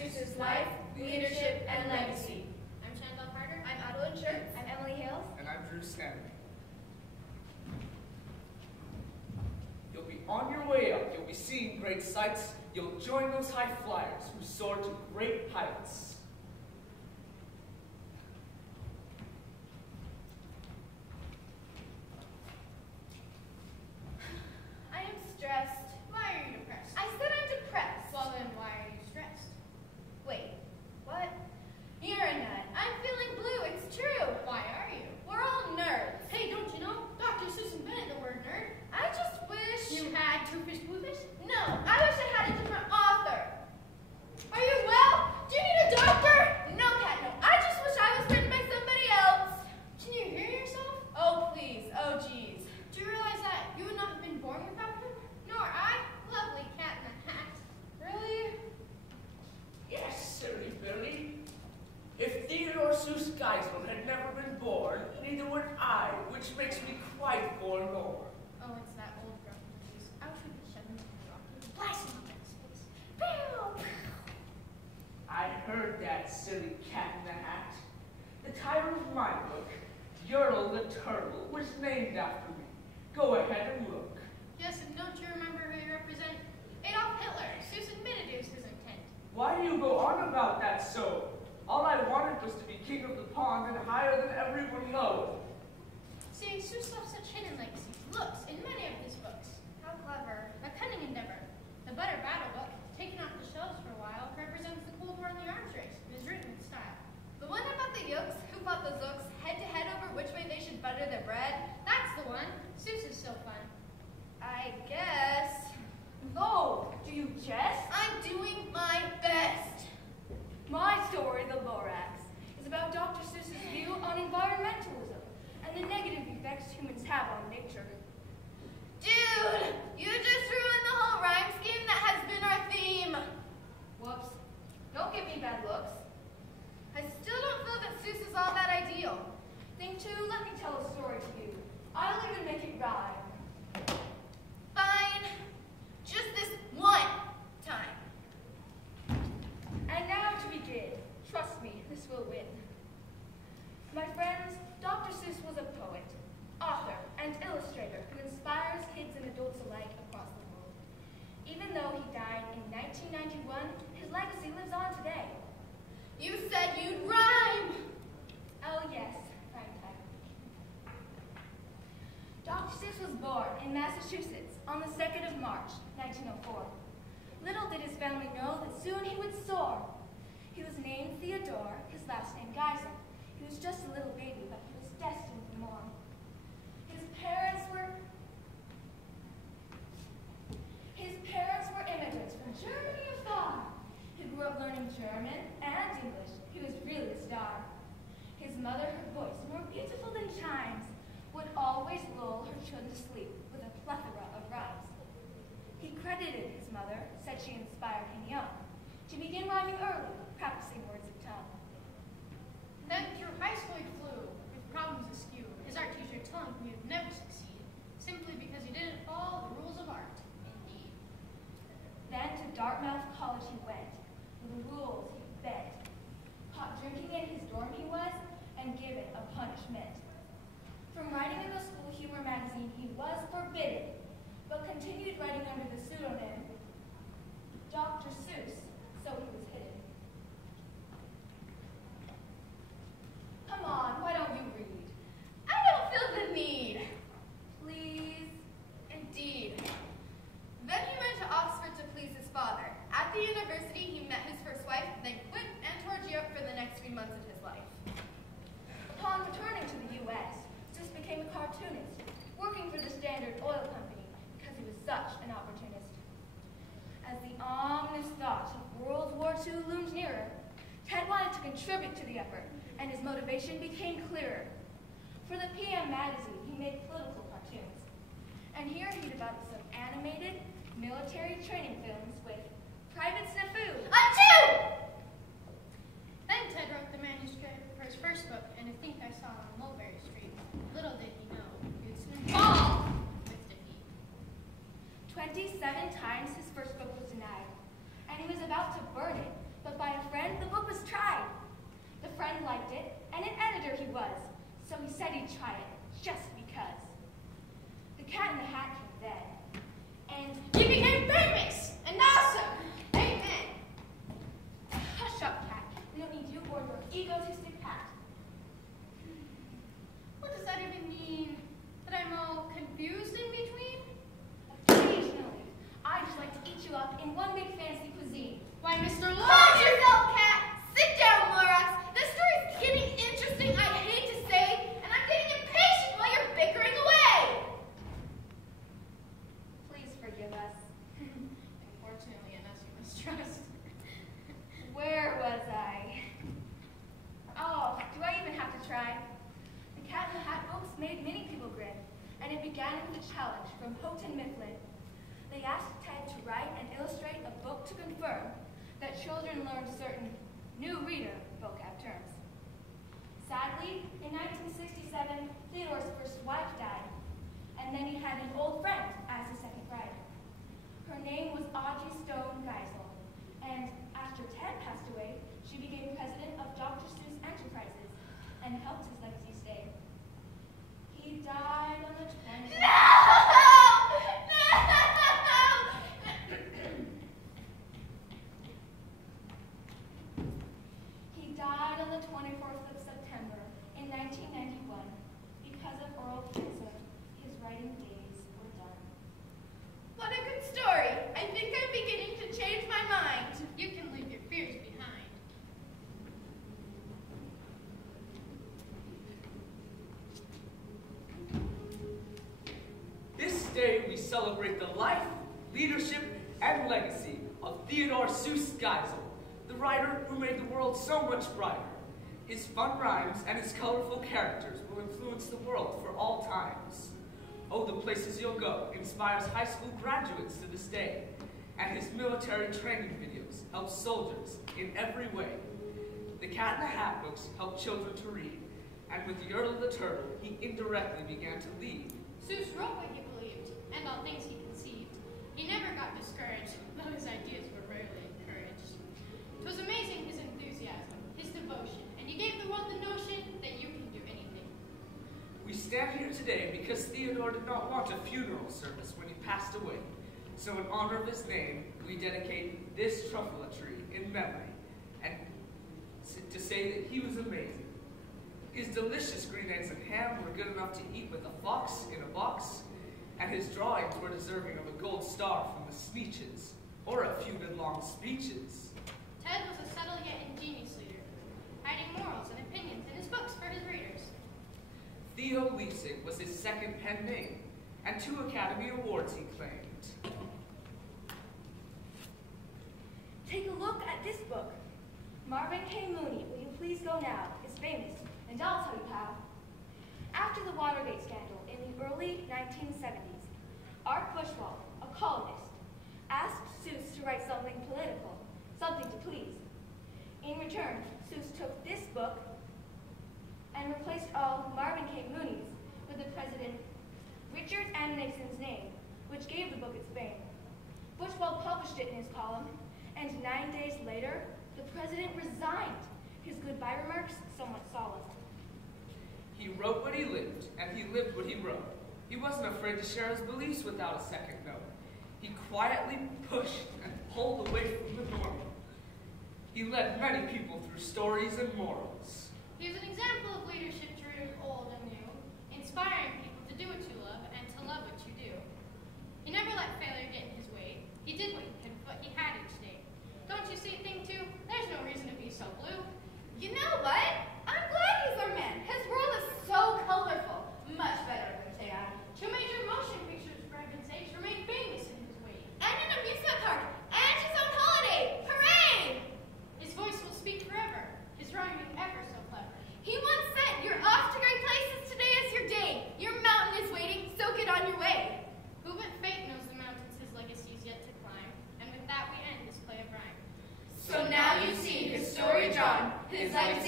Seuss's life, leadership, and legacy. I'm Shandell Carter. I'm Adeline Schurtz. I'm Emily Hales. And I'm Drew Stanley. You'll be on your way up. You'll be seeing great sights. You'll join those high flyers who soar to great heights. I am stressed. Why are you depressed? I said I'm depressed. Well then, why are you stressed? Wait, what? You're a nut. I'm feeling blue. It's true. Why are you? We're all nerds. Hey, don't you know? Dr. Seuss invented the word nerd. I just wish... You had Two Fish Blue Fish? No, I wish I had a different author. Are you well? Do you need a doctor? No, Kat, no. I just wish I was written by somebody else. Can you hear yourself? Oh, please. Oh, geez. Do you realize that you would not have been born without him? Nor I. Lovely cat in the hat. Really? Yes, silly Billy. If Theodore Seuss Geisel had never been born, neither would I, which makes me quite forlorn. Oh, it's that old grumpy juice. I wish we could shove him in the rock and blast him up in his face. I heard that, silly cat in the hat. The title of my book, Yertle the Turtle, was named after me. Go ahead and look. Yes, and don't you remember who you represent? Adolf Hitler. Seuss admitted it was his intent. Why do you go on about that so? All I wanted was to be king of the pond and higher than everyone low. See, Seuss left such hidden legacies. Looks in many of his books. How clever. A cunning endeavor. The Butter Battle book, taken off the shelves for a while, represents the Cold War in the arms race. It is written in style. The one about the yolks who fought the zooks head-to-head over which way they should butter their bread? That's the one. Seuss is so fun. I guess. Oh, do you jest? I'm doing my best. My story, The Borax, is about Dr. Seuss's view on environmentalism and the negative effects humans have on nature. Dude, you just ruined the whole rhyme scheme that has been our theme. Whoops. Don't give me bad looks. I still don't feel that Seuss is all that ideal. Think too, let me tell a story to you. I'll even make it rhyme. Fine. Just this one time. And now to begin. Trust me, this will win. My friends, Dr. Seuss was a poet, author, and illustrator who inspires kids and adults alike across the world. Even though he died in 1991, his legacy lives on today. You said you'd rhyme. Oh yes, rhyme time. Dr. Seuss was born in Massachusetts on the 2nd of March, 1904. Little did his family know that soon he would soar. He was named Theodore, his last name Geisel. He was just a little baby, but he was destined for more. His parents were immigrants from Germany afar. He grew up learning German and English. He was really a star. His mother, her voice more beautiful than chimes, would always lull her children to sleep with a plethora of rhymes. He credited his mother, said she inspired him young, to begin rhyming early, practicing words of tongue. Then through high school he flew, with problems askew. His art teacher telling him he would never succeed, simply because he didn't follow the rules of art. Indeed. Then to Dartmouth College he went, with the rules he bent. Caught drinking in his dorm he was, and given a punishment. From writing in the school humor magazine he was forbidden, but continued writing under the pseudonym Dr. Seuss, so he was hidden. Come on, why don't you read? I don't feel the need. Please? Indeed. Then he went to Oxford to please his father. At the university, he met his first wife, then quit and toured Europe for the next few months of his life. Upon returning to the U.S., Seuss became a cartoonist, working for the Standard Oil Company because he was such an opportunist. As the ominous thought of World War II loomed nearer, Ted wanted to contribute to the effort, and his motivation became clearer. For the PM magazine, he made political cartoons. And here he developed some animated, military training films with Private Snafu. Achoo! Then Ted wrote the manuscript for his first book, And I Think I Saw It on Mulberry Street. Little did he know he would soon fall with defeat. 27 times his first book was denied, and he was about to burn it, but by a a challenge from Houghton Mifflin. They asked Ted to write and illustrate a book to confirm that children learned certain new reader vocab terms. Sadly, in 1967, Theodore's first wife died, and then he had an old friend as his second bride. Her name was Audrey Stone Geisel, and after Ted passed away, she became president of Dr. Seuss Enterprises and helped his legacy stay. He died on the 20th. He died on the 24th of September in 1991 because of oral cancer. His writing days were done. What a good story. I think I'm beginning to change my mind. You can leave your fears behind. This day we celebrate the life, leadership, and legacy of Theodore Seuss Geisel, the writer who made the world so much brighter. His fun rhymes and his colorful characters will influence the world for all times. Oh, the Places You'll Go inspires high school graduates to this day, and his military training videos help soldiers in every way. The Cat in the Hat books help children to read, and with Yertle the Turtle, he indirectly began to lead. Seuss wrote what he believed, and all things he conceived. He never got discouraged, though his ideas were rarely encouraged. 'Twas amazing his enthusiasm, his devotion, and he gave the world the notion that you can do anything. We stand here today because Theodore did not want a funeral service when he passed away. So in honor of his name, we dedicate this truffle tree in memory, and to say that he was amazing. His delicious green eggs and ham were good enough to eat with a fox in a box, and his drawings were deserving of a gold star from the Sneetches, or a few good long speeches. Ted was a subtle yet ingenious leader, hiding morals and opinions in his books for his readers. Theo Leasing was his second pen name, and 2 Academy Awards he claimed. Take a look at this book. Marvin K. Mooney, Will You Please Go Now, is famous, and I'll tell you how. After the Watergate scandal in the early 1970s, Art Bushwald, a columnist, asked Seuss to write something political, something to please. In return, Seuss took this book and replaced all Marvin K. Mooney's with the President Richard M. Nixon's name, which gave the book its fame. Bushwald published it in his column, and 9 days later, the president resigned, his goodbye remarks somewhat solemn. He wrote what he lived, and he lived what he wrote. He wasn't afraid to share his beliefs without a second note. He quietly pushed and pulled away from the normal. He led many people through stories and morals. He was an example of leadership to readers old and new, inspiring people to do what you love and to love what you do. He never let failure get in his way. He did what he had each day. Don't you see a thing too? There's no reason to be so blue. You know what? I'm glad he's our man. His world is so colorful. Much better than Tad. 2 major motion pictures, for heaven's sakes, remain famous in his wake. And an amusement park. And his own holiday. Hooray! His voice will speak forever, his rhyming ever so clever. He once said, "You're off to great places, today is your day. Your mountain is waiting, so get on your way." Who but fate knows the mountains his legacy is yet to climb? And with that we end this play of rhyme. So now you see his story drawn, his life